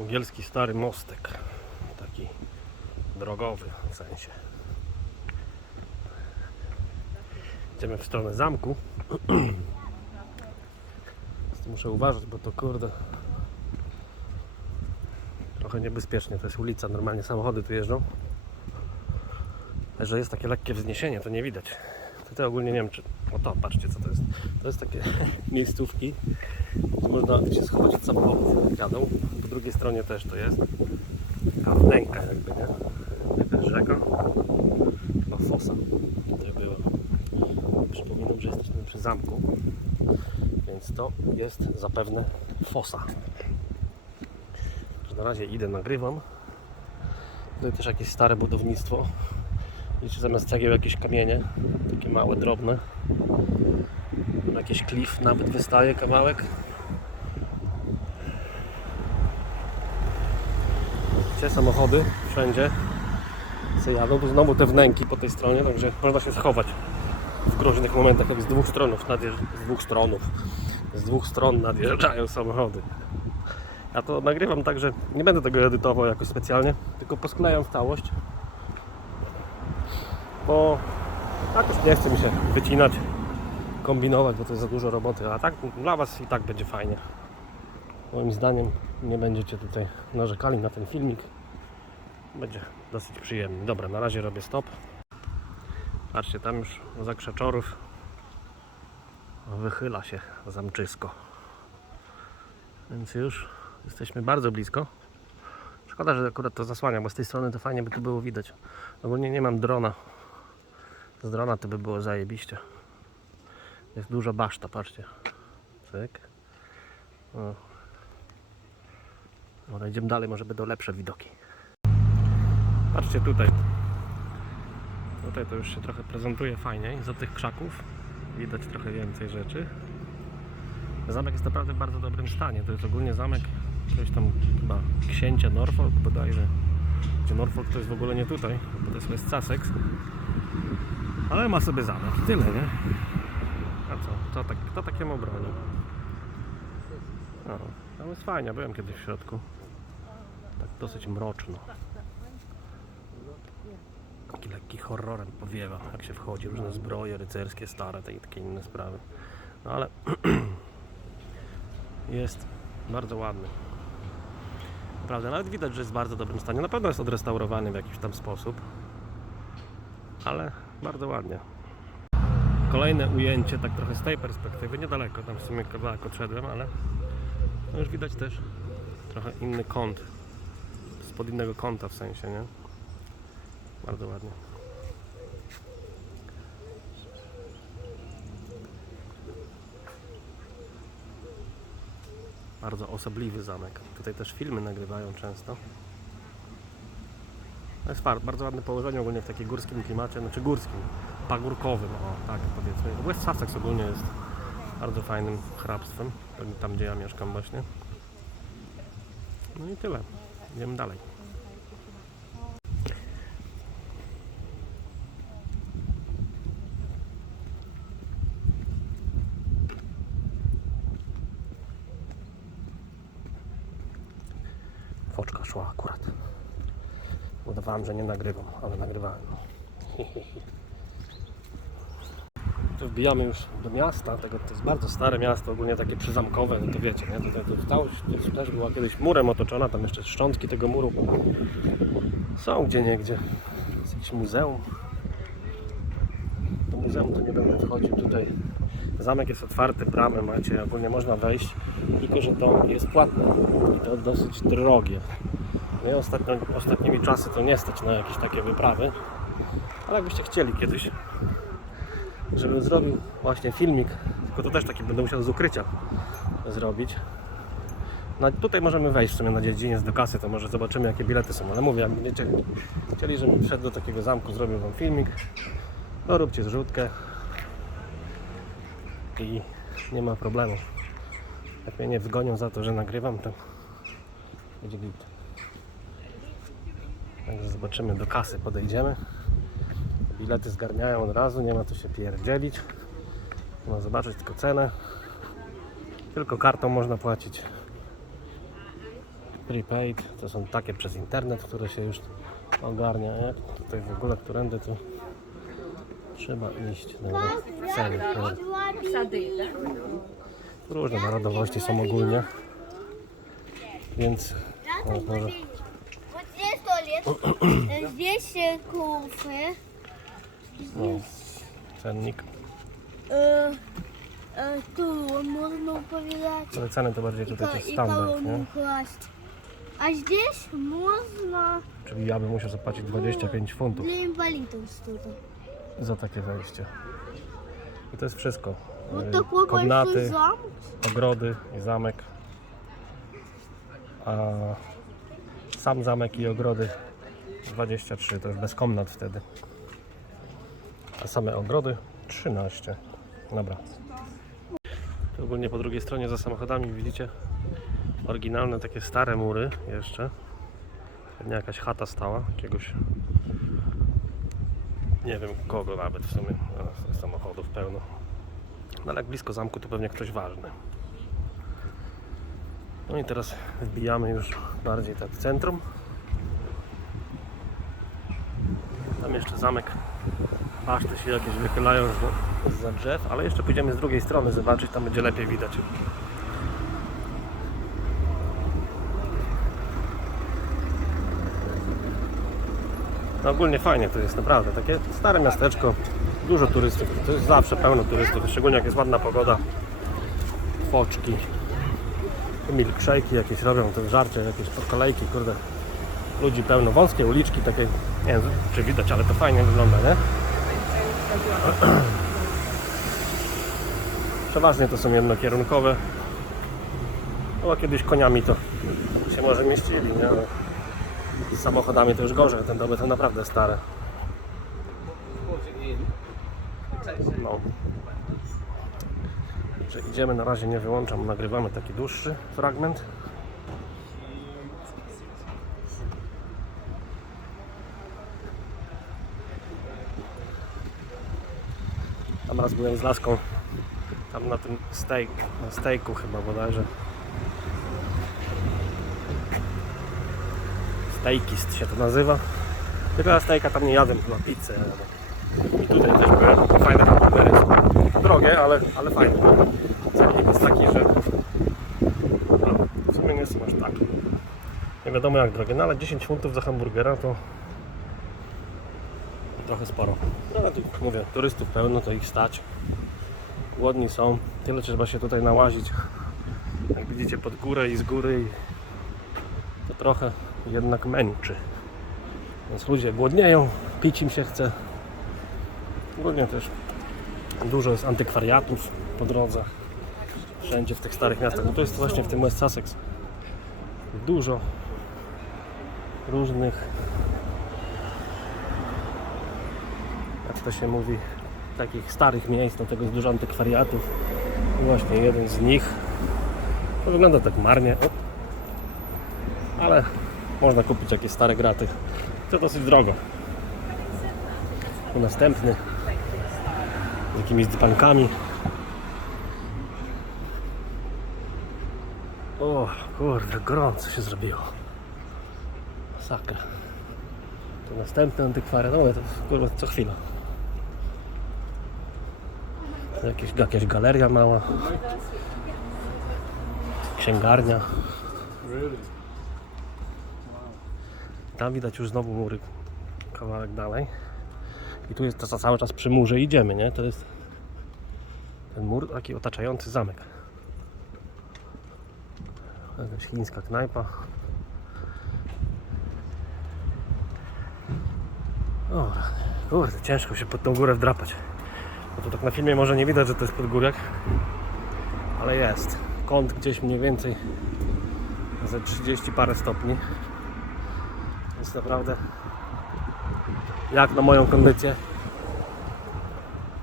Angielski stary mostek. Taki drogowy w sensie. Idziemy w stronę zamku. Muszę uważać, bo to kurde trochę niebezpiecznie. To jest ulica, normalnie samochody tu jeżdżą. Ale że jest takie lekkie wzniesienie, to nie widać. Tutaj ogólnie nie wiem, czy. O to, patrzcie co to jest. To jest takie miejscówki, gdzie można się schować od samochodów, jadą. Po drugiej stronie też to jest. Taka wnęka jakby, nie? Jakaś rzeka. Chyba fosa tutaj była. Przypominam, że jesteśmy przy zamku. Więc to jest zapewne fosa. Na razie idę, nagrywam. Tutaj też jakieś stare budownictwo. Widzicie, zamiast cegieł jakieś kamienie, takie małe, drobne. Jakiś klif nawet wystaje kawałek. Gdzie samochody? Wszędzie. Se jadą, tu znowu te wnęki po tej stronie, także można się schować w groźnych momentach, jak z dwóch stronów nadjeżdż... z dwóch stronów, z dwóch stron nadjeżdżają samochody. Ja to nagrywam tak, że nie będę tego edytował jakoś specjalnie, tylko posklejam w całość. Bo jakoś nie chce mi się wycinać, kombinować, bo to jest za dużo roboty, a tak dla Was i tak będzie fajnie. Moim zdaniem nie będziecie tutaj narzekali na ten filmik. Będzie dosyć przyjemny. Dobra, na razie robię stop. Patrzcie, tam już za krzaczorów wychyla się zamczysko. Więc już jesteśmy bardzo blisko. Szkoda, że akurat to zasłania, bo z tej strony to fajnie by tu było widać. Ogólnie nie mam drona. Z drona to by było zajebiście. Jest dużo baszta, patrzcie. Cyk. O. Dobra, idziemy dalej, może będą lepsze widoki. Patrzcie tutaj. Tutaj to już się trochę prezentuje fajniej. Za tych krzaków widać trochę więcej rzeczy. Zamek jest naprawdę w bardzo dobrym stanie. To jest ogólnie zamek jakiegoś tam chyba księcia Norfolk bodajże. Gdzie Norfolk to jest w ogóle nie tutaj, bo to jest West Sussex. Ale ma sobie zamek i tyle, nie? A co? Kto, tak, kto takiemu? No, tam jest fajnie, byłem kiedyś w środku. Tak dosyć mroczno. Taki lekki horrorem powiewa, jak się wchodzi, różne zbroje rycerskie, stare, i takie inne sprawy. No ale jest bardzo ładny. Naprawdę, nawet widać, że jest w bardzo dobrym stanie. Na pewno jest odrestaurowany w jakiś tam sposób. Ale bardzo ładnie. Kolejne ujęcie, tak trochę z tej perspektywy, niedaleko, tam w sumie kawałek odszedłem, ale no już widać też trochę inny kąt. Spod innego kąta w sensie, nie? Bardzo ładnie. Bardzo osobliwy zamek. Tutaj też filmy nagrywają często. To jest bardzo ładne położenie ogólnie w takim górskim klimacie, znaczy górskim, pagórkowym, o tak powiedzmy. West Sussex ogólnie jest bardzo fajnym hrabstwem, tam gdzie ja mieszkam właśnie. No i tyle. Idziemy dalej. Udawałem, że nie nagrywam, ale nagrywałem. Tu wbijamy już do miasta, tego, to jest bardzo stare miasto, ogólnie takie przyzamkowe, no to wiecie, nie? To całość to też była kiedyś murem otoczona, tam jeszcze szczątki tego muru są gdzie niegdzie. Jest jakieś muzeum. Do muzeum to nie będę wchodził tutaj. Zamek jest otwarty, bramy macie, ogólnie można wejść, tylko że to jest płatne i to dosyć drogie. Nie, ostatnio, ostatnimi czasy to nie stać na jakieś takie wyprawy, ale jakbyście chcieli kiedyś, żebym zrobił właśnie filmik, tylko to też taki będę musiał z ukrycia zrobić. No, tutaj możemy wejść w sumie na dziedziniec do kasy, to może zobaczymy jakie bilety są, ale mówię, jak będziecie chcieli, żebym wszedł do takiego zamku, zrobił wam filmik, to róbcie zrzutkę i nie ma problemu. Jak mnie nie wygonią za to, że nagrywam, to będzie. Także zobaczymy, do kasy podejdziemy. Bilety zgarniają od razu, nie ma co się pierdzielić. Można zobaczyć tylko cenę. Tylko kartą można płacić. Prepaid to są takie przez internet, które się już ogarnia. Jak tutaj w ogóle, którędy tu trzeba iść. Dobra, ceny. Różne narodowości są ogólnie. Więc o, może 200 kufy. No, cennik. E, e, tu można opowiadać. Ale ceny to bardziej tutaj to standard, nie? kłaść. A gdzieś można Czyli ja bym musiał zapłacić 25 funtów dla inwalidów tutaj. za takie wejście. I to jest wszystko. No y, komnaty, ogrody i zamek. A sam zamek i ogrody 23, to już bez komnat wtedy. A same ogrody 13. Dobra. Tu ogólnie po drugiej stronie za samochodami widzicie oryginalne takie stare mury jeszcze. Pewnie jakaś chata stała, jakiegoś nie wiem kogo nawet w sumie. Samochodów pełno. No ale jak blisko zamku to pewnie ktoś ważny. No i teraz wbijamy już bardziej tak w centrum. Tam jeszcze zamek. Baszty się jakieś wychylają z, za drzew, ale jeszcze pójdziemy z drugiej strony zobaczyć, tam będzie lepiej widać. No ogólnie fajnie to jest, naprawdę. Takie stare miasteczko, dużo turystów. To jest zawsze pełno turystów, szczególnie jak jest ładna pogoda. Foczki, milkshake'i jakieś robią, to żarcie, jakieś kolejki, kurde. Ludzi pełno, wąskie uliczki, takie, nie wiem czy widać, ale to fajnie wygląda, nie? Przeważnie to są jednokierunkowe. No kiedyś koniami to się może mieścili, nie? Ale z samochodami to już gorzej, ten domy to naprawdę stare. No. Idziemy, na razie nie wyłączam, nagrywamy taki dłuższy fragment. Tam raz byłem z laską, tam na tym steak, na steaku chyba bodajże. Steakist się to nazywa. Tylko na steaka tam nie jadłem, chyba pizzę. I tutaj też byłem, fajne hamburgery. Drogie, ale, ale fajne. Cennik jest taki, że no, w sumie nie są aż tak. Nie wiadomo jak drogie, no ale 10 funtów za hamburgera to trochę sporo. No tu mówię, turystów pełno, to ich stać. Głodni są, tyle trzeba się tutaj nałazić. Jak widzicie pod górę i z góry to trochę jednak męczy. Więc ludzie głodnieją, pić im się chce. Ogólnie też dużo jest antykwariatów po drodze. Wszędzie w tych starych miastach. No to jest właśnie w tym West Sussex. Dużo różnych jak to się mówi takich starych miejsc, do tego jest dużo antykwariatów. Właśnie jeden z nich to wygląda tak marnie. Ale można kupić jakieś stare graty. To dosyć drogo. Tu następny z jakimiś dzbankami. O kurde, gorąco się zrobiło. Sakra. Tu następny antykwariat. No to kurde, co chwila. Jakieś, jakaś galeria mała. Księgarnia. Tam widać już znowu mury kawałek dalej. I tu jest to cały czas przy murze idziemy, nie? To jest ten mur taki otaczający zamek. Jakaś chińska knajpa. O, kurde, ciężko się pod tą górę wdrapać. No to tak na filmie może nie widać, że to jest podgórek, ale jest. Kąt gdzieś mniej więcej ze 30 parę stopni. Jest naprawdę jak na moją kondycję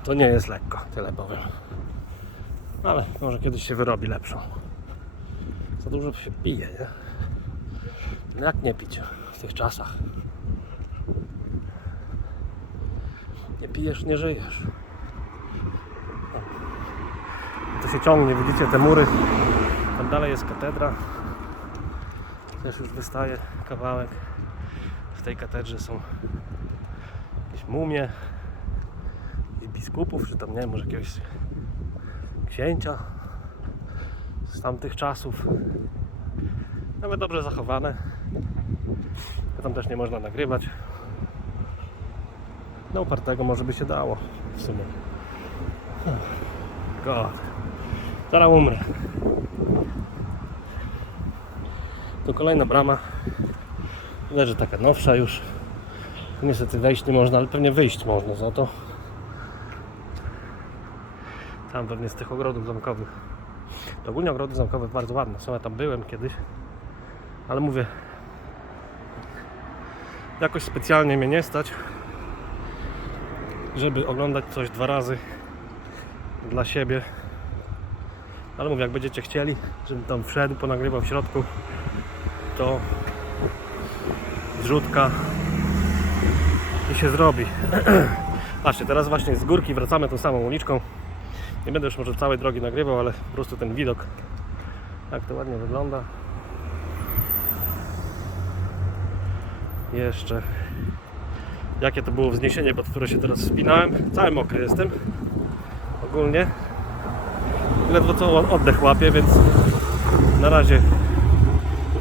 to nie jest lekko, tyle powiem. Ale może kiedyś się wyrobi lepszą. Za dużo się pije, nie? No jak nie pić w tych czasach? Nie pijesz, nie żyjesz. To się ciągnie, widzicie te mury. Tam dalej jest katedra. Też już wystaje kawałek. W tej katedrze są jakieś mumie i biskupów, czy tam nie wiem, może jakiegoś księcia z tamtych czasów. Nawet dobrze zachowane. Tam też nie można nagrywać. No upartego może by się dało w sumie. God. Zaraz umrę. Tu kolejna brama. Leży taka nowsza już. Niestety wejść nie można, ale pewnie wyjść można za to. Tam pewnie z tych ogrodów zamkowych. To ogólnie ogrody zamkowe bardzo ładne są. Ja tam byłem kiedyś. Ale mówię, jakoś specjalnie mnie nie stać, żeby oglądać coś dwa razy dla siebie. Ale mówię, jak będziecie chcieli, żebym tam wszedł, ponagrywał w środku, to zrzutka i się zrobi. Patrzcie, teraz właśnie z górki wracamy tą samą uliczką. Nie będę już może całej drogi nagrywał, ale po prostu ten widok, jak to ładnie wygląda. Jeszcze jakie to było wzniesienie, pod które się teraz wspinałem. Cały mokry jestem ogólnie. Ledwo co oddech łapię, więc na razie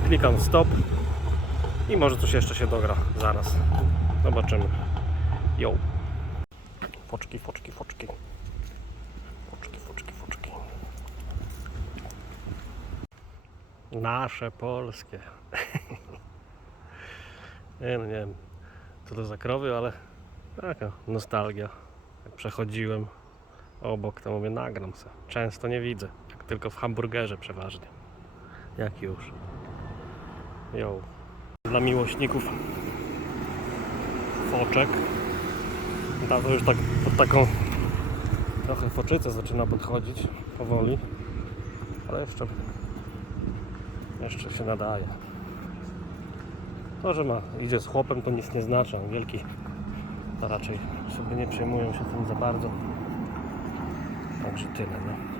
klikam stop i może coś jeszcze się dogra zaraz. Zobaczymy. Yo. Foczki, foczki, foczki. Foczki, foczki, foczki. Nasze polskie. nie, no nie wiem, co to za krowy, ale taka nostalgia. Jak przechodziłem obok, to mówię, nagram se. Często nie widzę, jak tylko w hamburgerze przeważnie. Jak już. Yo. Dla miłośników foczek. To już tak pod taką trochę foczycę zaczyna podchodzić powoli, ale jeszcze jeszcze się nadaje. To, że ma idzie z chłopem, to nic nie znaczy. Wielki to raczej sobie nie przejmują się tym za bardzo. Także tyle, nie?